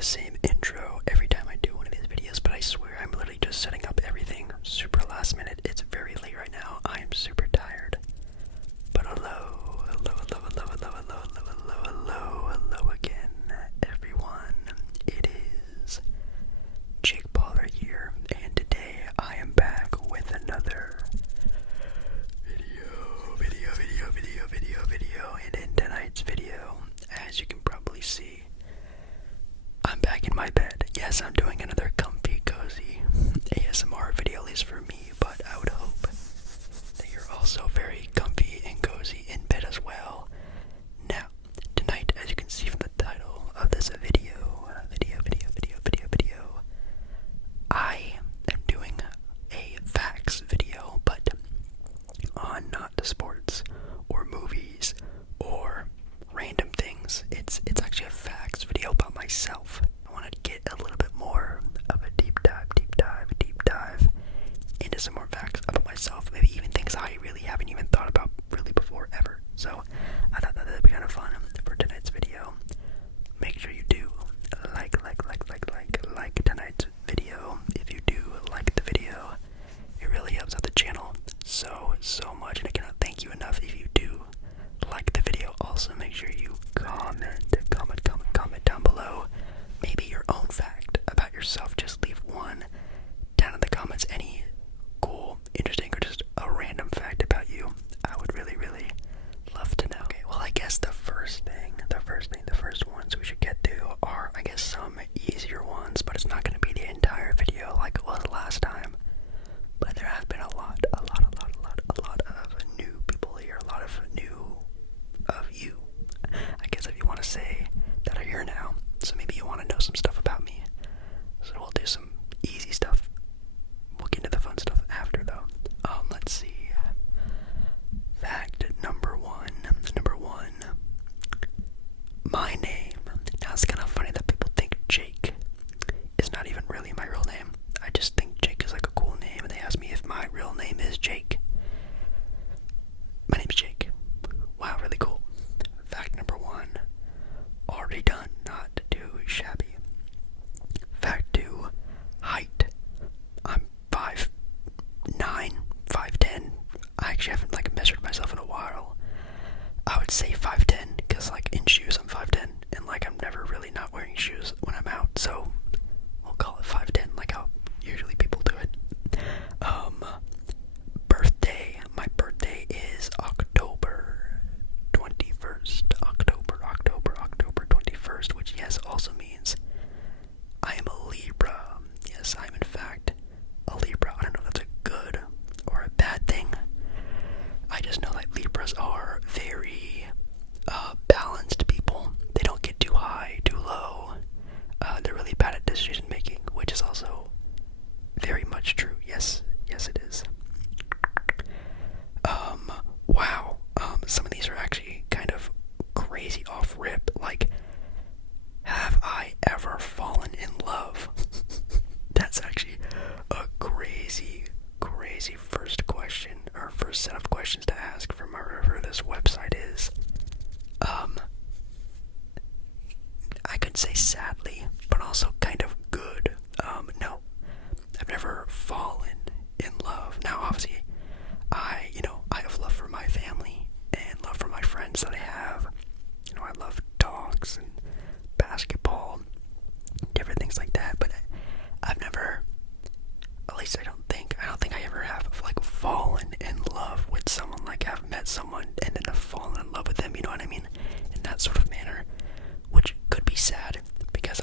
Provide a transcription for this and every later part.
the same intro every time I do one of these videos, but I swear I'm literally just setting up everything super last minute. It's very late right now. I am super tired. But hello again, everyone. It is Jake Baller here, and today I am back with another video, and in tonight's video, as you can probably see, I'm back in my bed. Yes, I'm doing another comfy, cozy ASMR video, at least for me, but I would hope that you're also very comfy and cozy in bed as well. Now, tonight, as you can see from the title of this video, I am doing a facts video, but on not sports or movies or random things. It's actually a facts video about myself. I want to get a little bit more of a deep dive into some more facts about myself, maybe even things I really haven't even thought about really before ever. So I thought that would be kind of fun for tonight's video. Make sure you do like tonight's video. If you do like the video, it really helps out the channel so much, and I cannot thank you enough if you do like the video. Also, make sure you comment down below, maybe your own fact about yourself. Just leave one down in the comments, any cool, interesting, or just a random fact about you. I would really love to know. Okay, well, I guess the first ones we should get to are, I guess, some easier ones, but it's not going to be the entire video like it was last time. But there have been a lot of new people here, a lot of new of you, I guess, if you want to say, that are here now. So maybe you want to know some stuff about me. So we'll do some easy stuff. We'll get into the fun stuff after, though. Let's see. Fact number one. My name. Now it's kind of funny that people think Jake is not even really my real name. I just think Jake is like a cool name, and they ask me if my real name is Jake. My name's Jake. Wow, really cool. Fact number one. Already done, not too shabby. Fact two. Height. I'm 5'9", 5'10". I actually haven't measured myself in a while. I would say 5'10", because in shoes I'm 5'10", and I'm never really not wearing shoes when I'm out, so we'll call it 5'10", like how usually people do it. Birthday. My birthday is October 21st. October 21st, which yes also means I am a Libra. Yes, I am in fact a Libra. I don't know if that's a good or a bad thing. I just know that Libras are very balanced people. They don't get too high, too low. They're really bad at decision making, which is also very much true. Yes it is. Wow. Some of these are actually kind of crazy off rip. Have I ever fallen in love? That's actually a crazy first question, or first set of questions to ask from wherever this website is. I could say sadly, but also kind of good. No, I've never fallen in love. Now, obviously, I have love for my family and love for my friends that I have. I love dogs and basketball, different things like that, but I've never, at least I don't think I ever have fallen in love with someone, have met someone and then have fallen in love with them, you know what I mean, in that sort of manner, which could be sad, because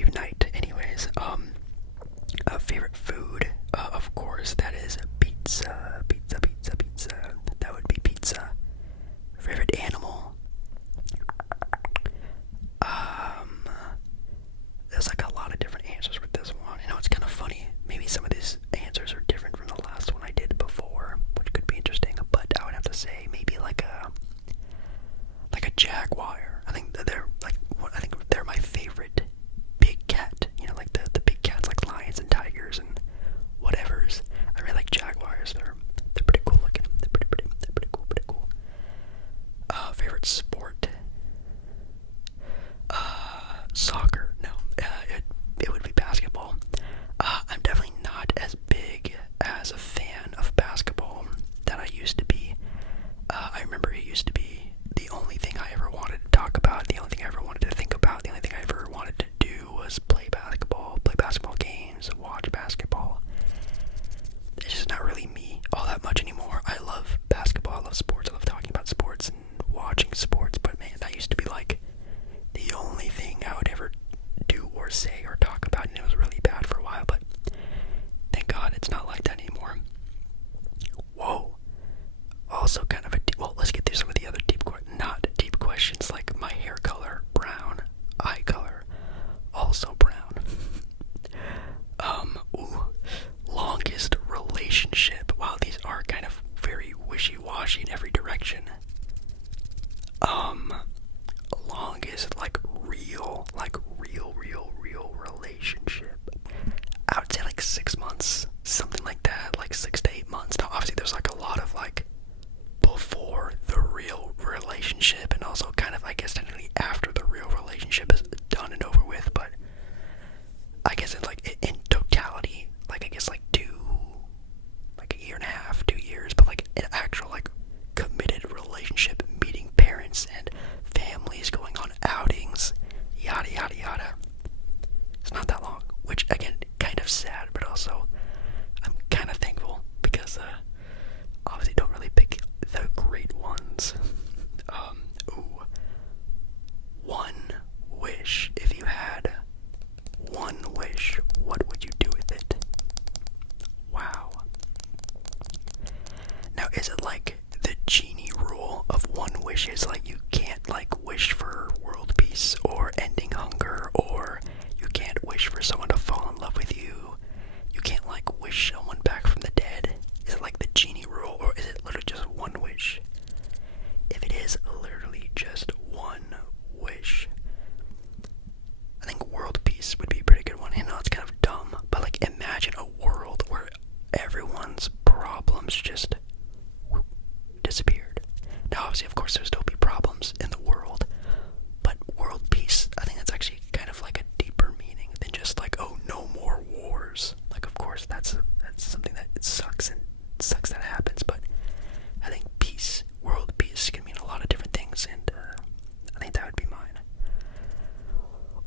unite. Anyways, favorite food, of course, that is pizza, pizza, pizza, pizza. That would be pizza. Favorite animal, there's like a lot of different answers with this one. You know, it's kind of funny. Maybe some of these answers are different from the last one I did before, which could be interesting. But I would have to say maybe like a jaguar. I think they're my favorite big cat. You know, like the big cats, like lions and tigers and whatevers. I really like jaguars. They're pretty cool looking. They're pretty cool. Favorite sport. Soccer. No, it would be basketball. I'm definitely not as big as a fan of basketball that I used to be. I remember it used to be the only thing I ever wanted to talk about, the only thing I ever wanted to think about, the only thing I ever wanted to do was play basketball games, watch basketball. It's just not really me all that much anymore. I love basketball, I love sports, I love talking about sports and watching sports, but man, that used to be like the only thing I would ever do or say or talk about, and it was really bad for a while, but thank God it's not like that anymore. Whoa. Also kind of well, let's get through some of the other not deep questions, like my hair color, brown, eye color, also brown. Longest relationship. Wow, these are kind of very wishy-washy in every direction. Longest, real relationship. I would say like 6 months, something like that, like 6 to 8 months. Now, obviously, there's like a lot of like before the real relationship, and also kind of, I guess, technically after the real relationship is done and over with. But I guess it's like in totality, like I guess like a year and a half, 2 years, but like an actual like committed relationship, meeting parents and families, going on outings, yada yada yada. It's not that long, which again, kind of sad, but also I'm kind of thankful because obviously don't really pick the great ones. One wish. If you had one wish, what would you do with it? Wow. Now, is it like the genie rule of one wish is like you can't like wish for world peace or ending hunger, or you can't wish for someone to fall in love with you, you can't like wish someone back from the dead? Is it like the genie rule, or is it literally just one wish? If it is literally just one wish, I think world peace would be a pretty good one. I know it's kind of dumb, but like imagine a world where everyone's problems just disappeared. Now obviously, of course, there'll still be problems in the world, but world peace, I think that's actually kind of like a deeper meaning than just like, oh, no more wars. Like, of course, that's something that it sucks that happens, but I think peace, world peace, can mean a lot of different things, and I think that would be mine.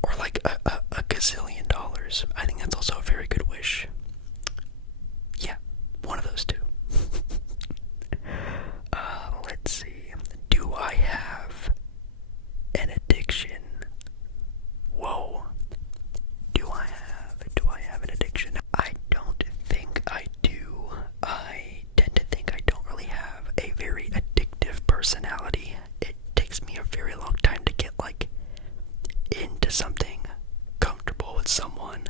Or like a gazillion dollars. I think that's also a very good wish. Yeah, one of those two. Let's see. Do I have an addiction? Whoa. Do I have an addiction? I don't think I do. I tend to think I don't really have a very addictive personality. It takes me a very long time to get like into something, comfortable with someone.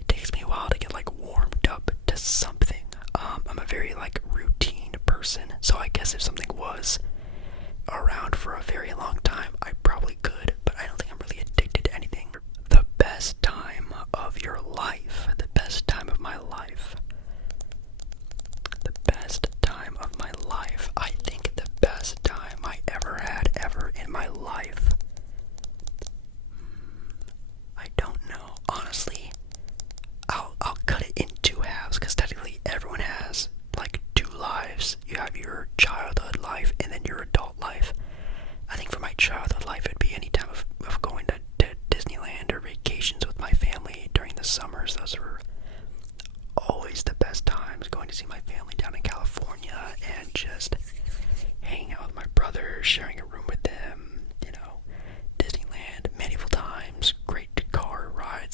It takes me a while to get like warmed up to something. I'm a very like routine person, so I guess if something was around for a very long time, I probably could, but I don't think I'm really addicted to anything. The best time of your life, the best time of my life, the best time of my life. I think the best time I ever had in my life. I don't know. Honestly, I'll cut it in two halves, because technically everyone has like two lives. You have your childhood life and then your adult life. I think for my childhood life, it'd be any time of going to Disneyland or vacations with my family during the summers. Those were always the best times, going to see my family down in California and just hanging out with my brothers, sharing a room with them, you know, Disneyland, medieval times, great car rides,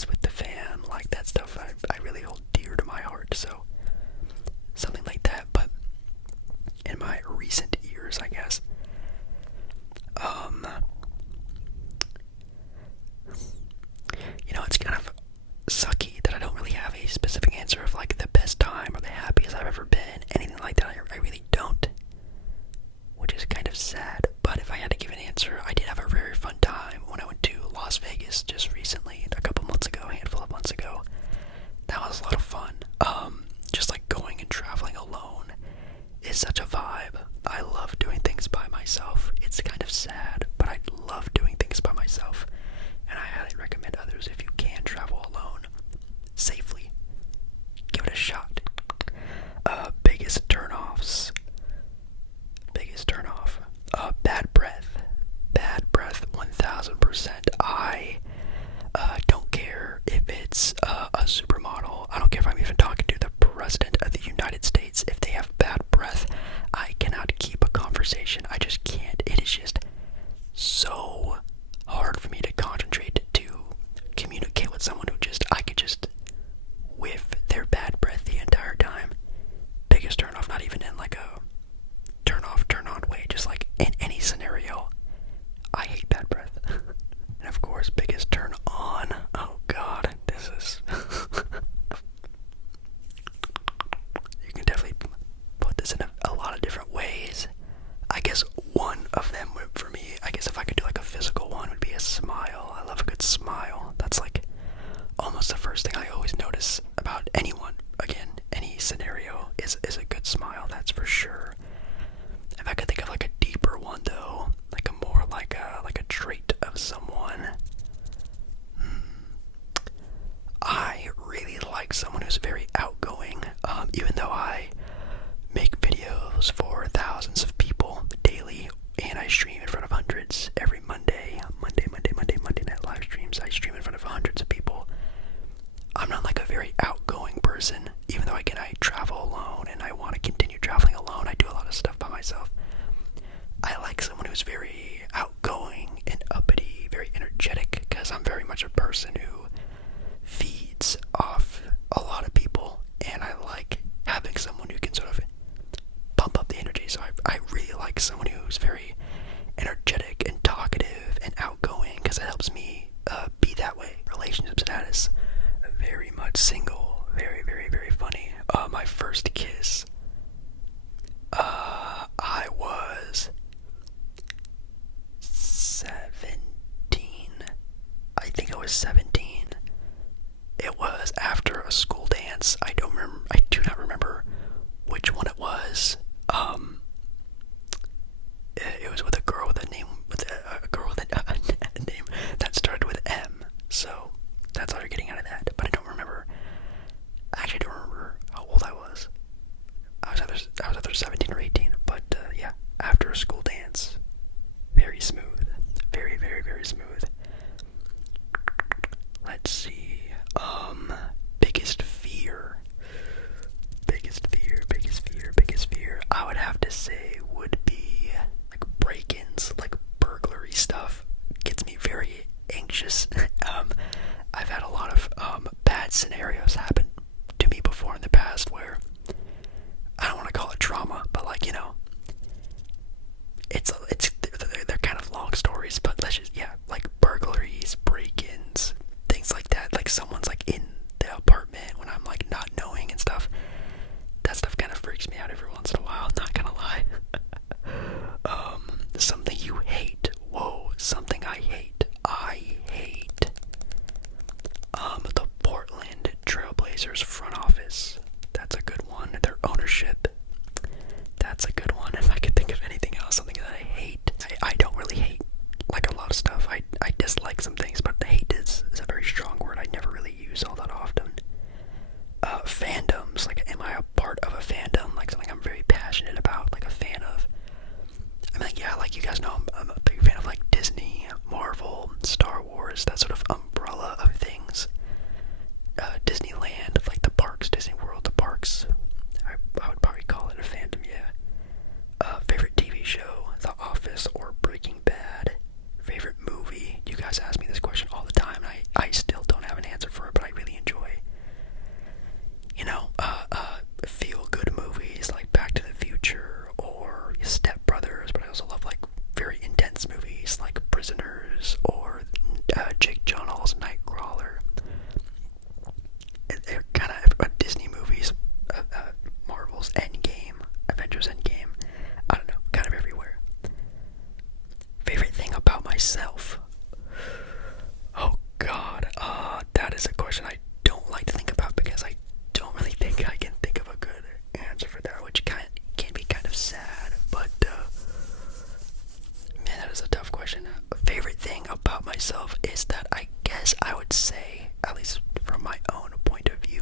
first thing I always notice about anyone, again, any scenario, is a good smile, that's for sure. If I could think of like a deeper one though, like a more like a trait of someone, I really like someone who's very outgoing. Even though I make videos for thousands of people daily, and I stream in front of hundreds every Monday night live streams. I stream in front of hundreds of people. I'm not like a very outgoing person, even though again I travel alone and I want to continue traveling alone. I do a lot of stuff by myself. I like someone who's very outgoing and uppity, very energetic, because I'm very much a person who feeds off a lot of people, and I like having someone who can sort of pump up the energy. So I really like someone who's very energetic and talkative and outgoing, because it helps me be that way. Relationship status, very much single, very, very, very funny. My first kiss, I was 17. I think I was 17. It was after a school dance. I do not remember which one it was. It was with a girl with a name, a name that started with M. So that's all you're getting out of that. But I don't remember. Actually, I don't remember how old I was. I was either 17 or 18. But yeah, after a school dance, very smooth, very, very, very smooth. Let's see. Biggest fear. I would have to say would be like break-ins, like burglary stuff. Gets me very anxious. I've had a lot of bad scenarios happen to me before in the past where I don't want to call it trauma, but like, you know, they're kind of long stories, but let's just, yeah, like burglaries, break-ins, things like that. Like someone's like in the apartment when I'm like not knowing and stuff. That stuff kind of freaks me out every once in a while, not gonna lie. Something you hate. Whoa, something I hate. The Portland Trailblazers front office. That's a good one. Their ownership. That's a good one. If I could think of anything else, something that I hate. I don't really hate like a lot of stuff. I dislike some things, but hate is a very strong word I never really use all that often. Fandoms, like, am I a part of a fandom? Like something I'm very passionate about, like a fan of. I mean, like, yeah, like you guys know, I'm a big fan of like Disney, Marvel, Star Wars, that sort of umbrella of things. Disneyland, like the parks, Disney World, the parks. I would probably call it a fandom, yeah. Favorite TV show, The Office or Breaking Bad. Favorite movie. You guys ask me this question all the time, and I still don't have an answer for it, but I really enjoy, you know, feel-good movies like Back to the Future or Step Brothers, but I also love like very intense movies like Prisoners or Jake Gyllenhaal's Nightcrawler. They're kind of Disney movies, Marvel's Endgame, Avengers Endgame. I don't know, kind of everywhere. Favorite thing about myself? Oh God, that is a question I don't like to think about because I don't really think I can think of a good answer for that, which can be kind of sad, but man, that is a tough question. Favorite thing about myself is that I guess I would say, at least from my own point of view,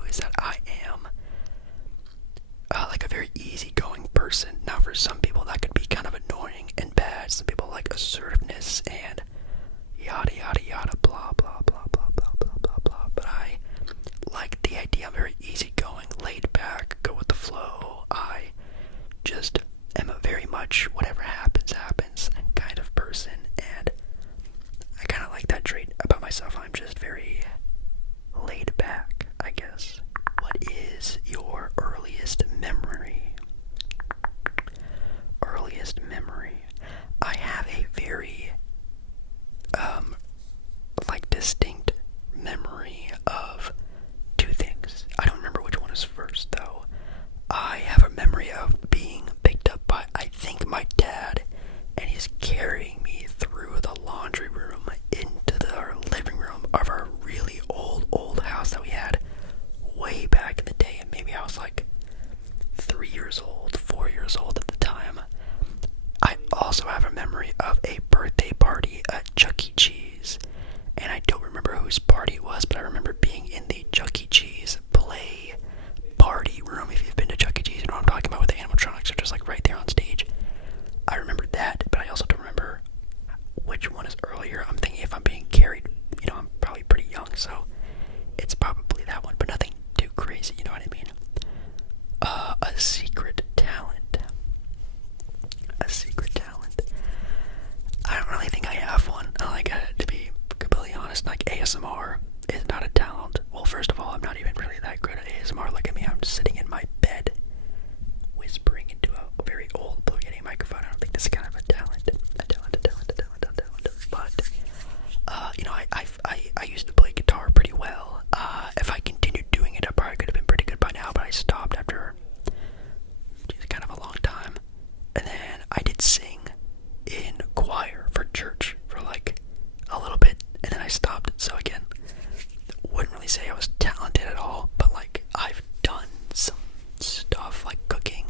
say I was talented at all, but like I've done some stuff like cooking.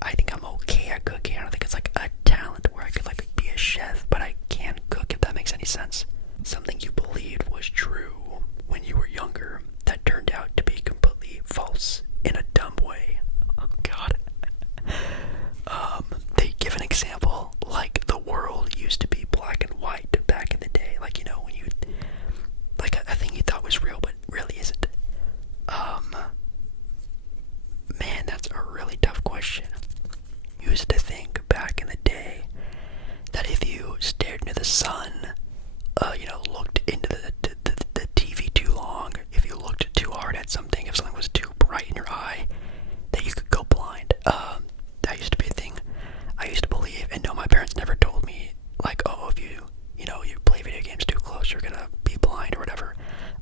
I think I'm okay at cooking. I don't think it's like a talent where I could like be a chef, but I can cook, if that makes any sense. Something you believed was true when you were younger that turned out to be completely false in a dumb way. Oh God. They give an example like the world used to be black and white back in the day. Like, you know, when you like a thing you thought was real but really isn't. Man, that's a really tough question. Used to think back in the day that if you stared into the sun, you know, looked into the TV too long, if you looked too hard at something, if something was too bright in your eye, that you could go blind. That used to be a thing I used to believe, and no, my parents never told me, like, oh, if you play video games too close, you're gonna be blind or whatever.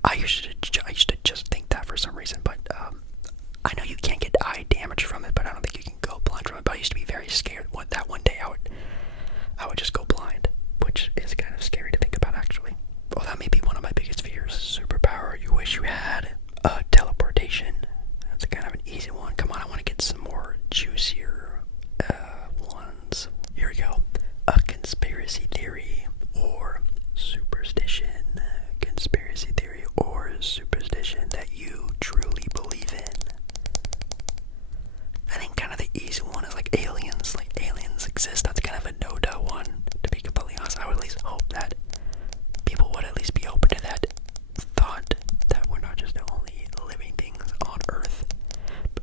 I used to just think that for some reason, but I know you can't get eye damage from it, but I don't think you can go blind from it. But I used to be very scared that one day I would just go blind, which is kind of scary to think about, actually. Well, that may be one of my biggest fears. Superpower you wish you had. Teleportation. That's kind of an easy one. Come on, I want to get some more juicier ones. Here we go. A conspiracy theory or superstition. Conspiracy theory or superstition that you truly believe in. I think kind of the easy one is like aliens. Like, aliens exist. That's kind of a no-doubt one, to be completely honest. I would at least hope that people would at least be open to that thought, that we're not just the only living things on Earth,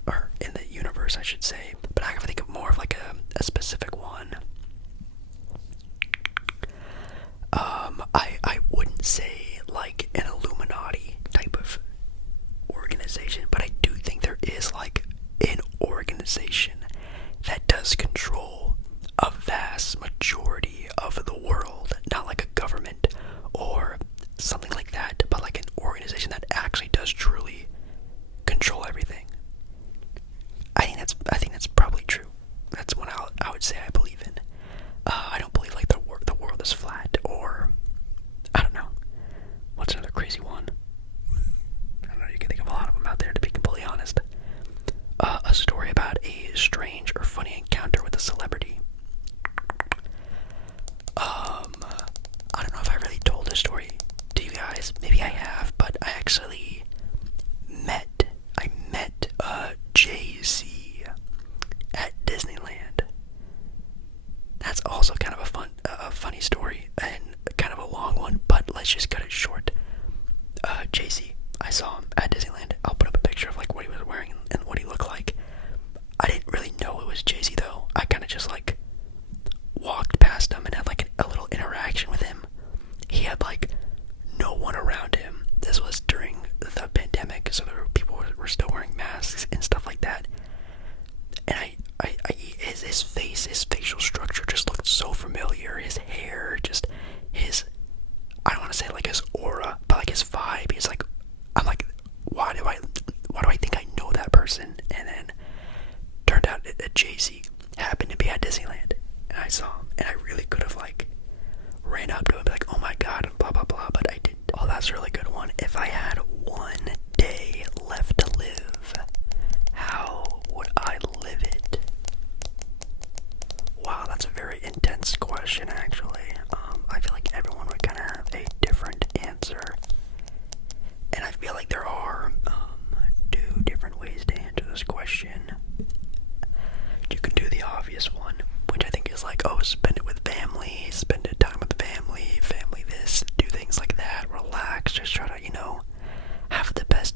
or in the universe, I should say. But I can think of more of like a specific one. I wouldn't say like an Illuminati type of organization, but I do think there is like an organization that does control a vast majority of the world. Not like a government or something like that, but like an organization that actually does truly control everything. I think that's probably true. That's what I would say I believe in. I don't believe like the world is flat, or I don't know. What's another crazy one? I don't know. You can think of a lot of them out there, to be completely honest. A story about a strange or funny encounter with a celebrity. I don't know if I really told this story to you guys. Maybe I have, but I actually met JayZ at Disneyland. That's also kind of a funny story and kind of a long one, but let's just cut it short. JayZ, I saw him at Disneyland. I'll put up a picture of like what he was wearing and what he looked like. I didn't really know it was JayZ though. I kind of just like walked past him and had like a little interaction with him. He had like no one around him. This was during the pandemic, so people were still wearing masks and stuff like that. And his face, his facial structure just looked so familiar. His hair, just his, I don't want to say like his aura, but like his vibe. He's like, I'm like, why do I think I know that person? And then turned out that JayZ happened to be at Disneyland, and I saw him, and I really could have like ran up to him and be like, oh my god, and blah blah blah, but I didn't. Oh, that's a really good one. If I had one day left to live, how would I live it? Wow, that's a very intense question, actually. I feel like everyone would kind of have a different answer, and I feel like there are two different ways to answer this question. You can do the obvious one, which I think is like, oh, spend it with family, spend time with family this, do things like that, relax, just try to, have the best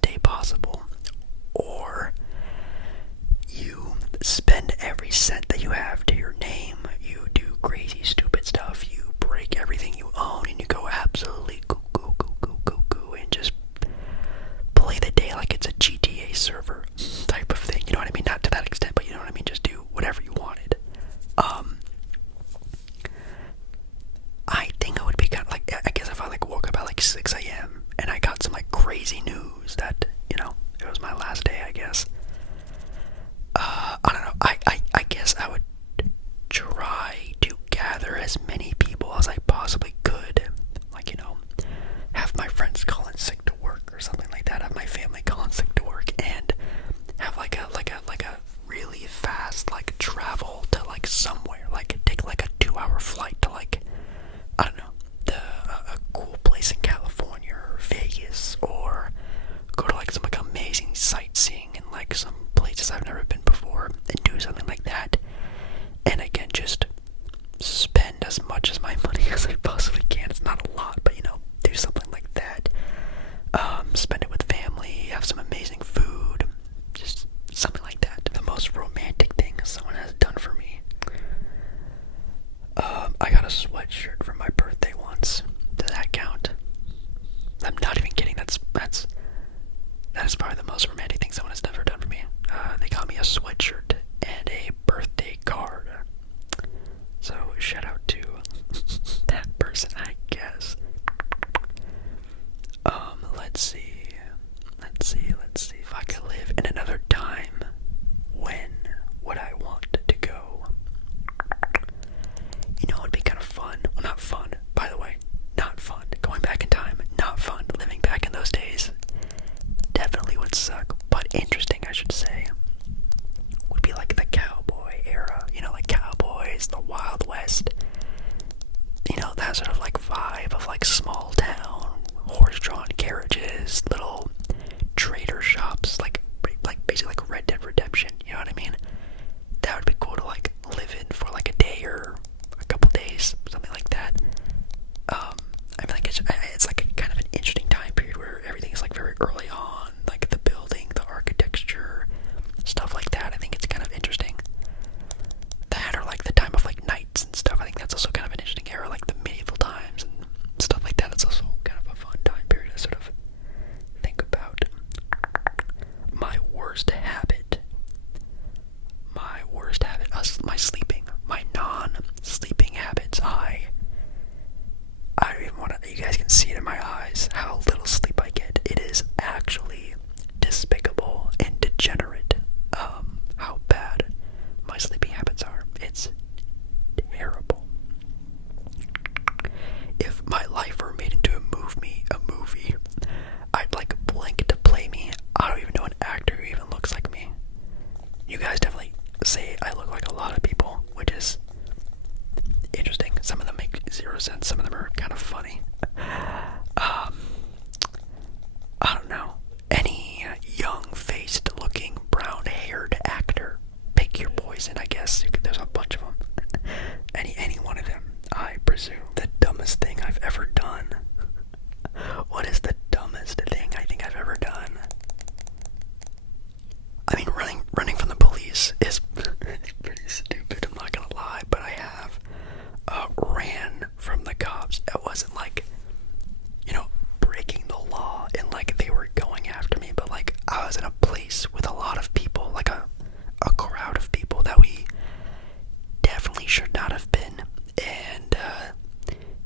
have some amazing food, just something like that. The most romantic thing someone has done for me. I got a sweatshirt for my birthday once. Does that count? I'm not even kidding. That is probably the most romantic thing someone has ever done for me. They got me a sweatshirt and a birthday card. So shout out to that person, I guess. Let's see. If I could live in another time, when would I want to go? You know, it'd be kind of fun. Well, not fun, by the way. Not fun. Going back in time, not fun. Living back in those days definitely would suck, but interesting, I should say. Would be like the cowboy era. You know, like cowboys, the Wild West. You know, that sort of like vibe of like small town, horse-drawn carriages, little trader shops, like basically like Red Dead Redemption, you know what I mean? That would be cool to like live in for like a day or a couple days, something like that. I feel like it's like a kind of an interesting time period where everything is like very early on, like the building, the architecture, stuff like that. I think it's kind of interesting. That, or like the time of like knights and stuff. I think that's also kind of an interesting era, like the medieval times and stuff like that. It's also kind of a fun time period to sort of think about. My worst habit, my sleeping, my non-sleeping habits. I don't even want to, you guys can see it in my eyes, how little sleep I get. It is actually despicable and degenerate, how bad my sleeping habits are. It's terrible. If my life were made into a movie, I'd like Blink to play me. I don't even know an actor who even looks like me. You guys definitely say I look like a lot of people, which is interesting. Some of them make zero sense. Some of them are kind of funny. I don't know. Any young-faced looking brown-haired actor, pick your poison, I guess. There's a bunch of them. Any one of them, I presume. The dumbest thing I've ever done. What is the dumbest thing I think I've ever done? I mean, running from the police is pretty stupid, I'm not gonna lie, but I have ran from the cops. It wasn't like, you know, breaking the law and like they were going after me, but like I was in a place with a lot of people, like a crowd of people that we definitely should not have been, and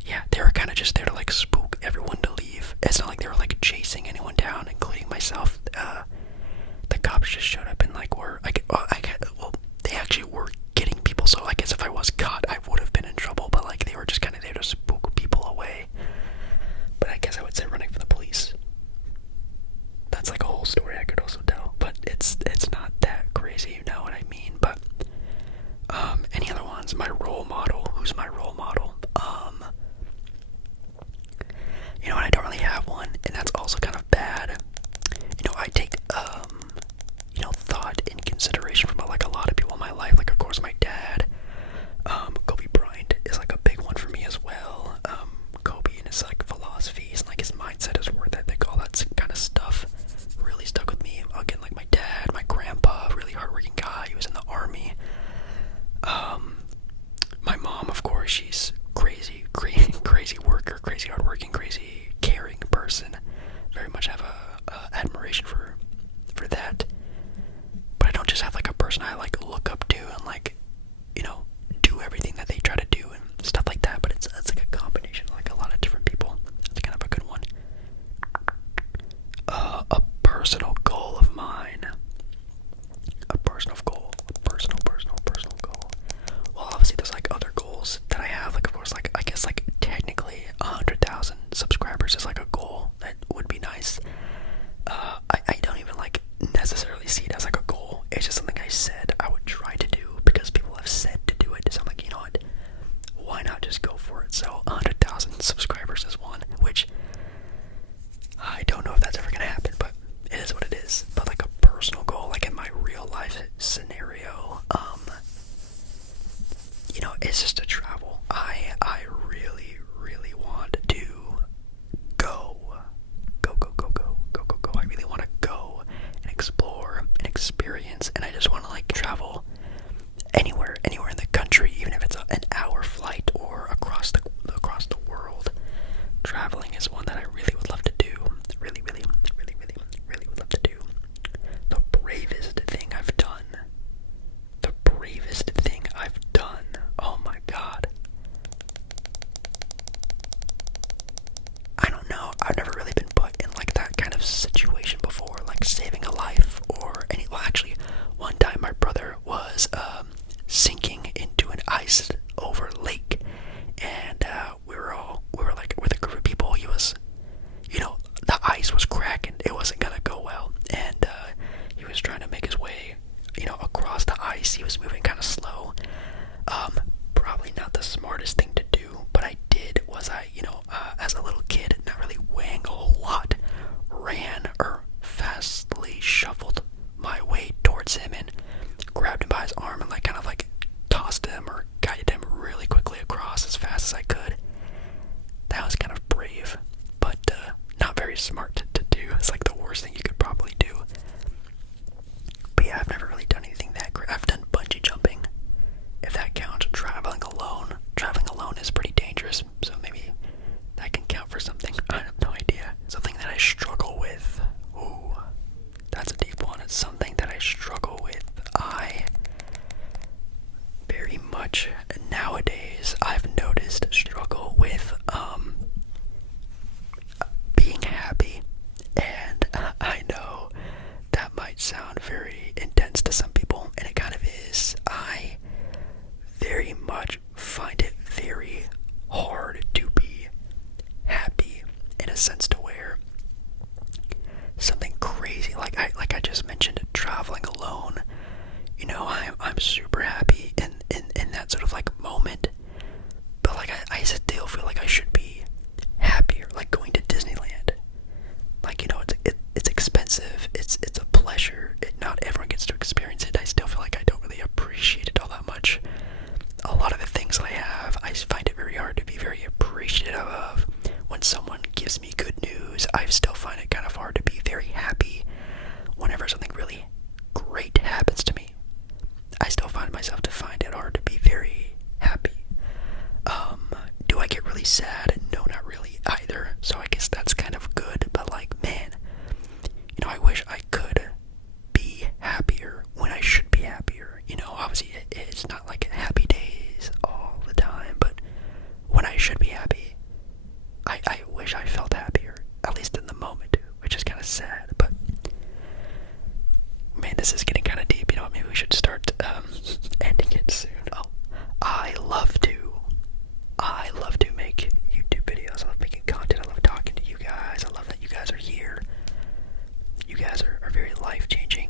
yeah, they were kind of just there to like spook everyone to leave. It's not like they were like chasing anyone down, including myself. The cops just showed up and like they actually were getting people, so I guess if I was caught I would have been in trouble, but like they were just kind of there to spook people away. But I guess I would say running from the police, that's like a whole story I could also tell, but it's not that crazy, you know what I mean? But any other ones? My role model. Who's my role model? You know what, I don't really have one, and that's also kind of bad. You know, I take thought in consideration from like a lot of people in my life. Like, of course, my dad. Kobe Bryant is like a big one for me as well. Kobe and his like philosophies and like his mindset, his work ethic, all that kind of stuff really stuck with me. Again, like my dad, my grandpa, really hardworking guy. He was in the army. My mom, of course, she's crazy worker, crazy hardworking, crazy caring person. Very much this is getting kind of deep. You know what? Maybe we should start ending it soon. Oh, I love to make YouTube videos. I love making content. I love talking to you guys. I love that you guys are here. You guys are very life-changing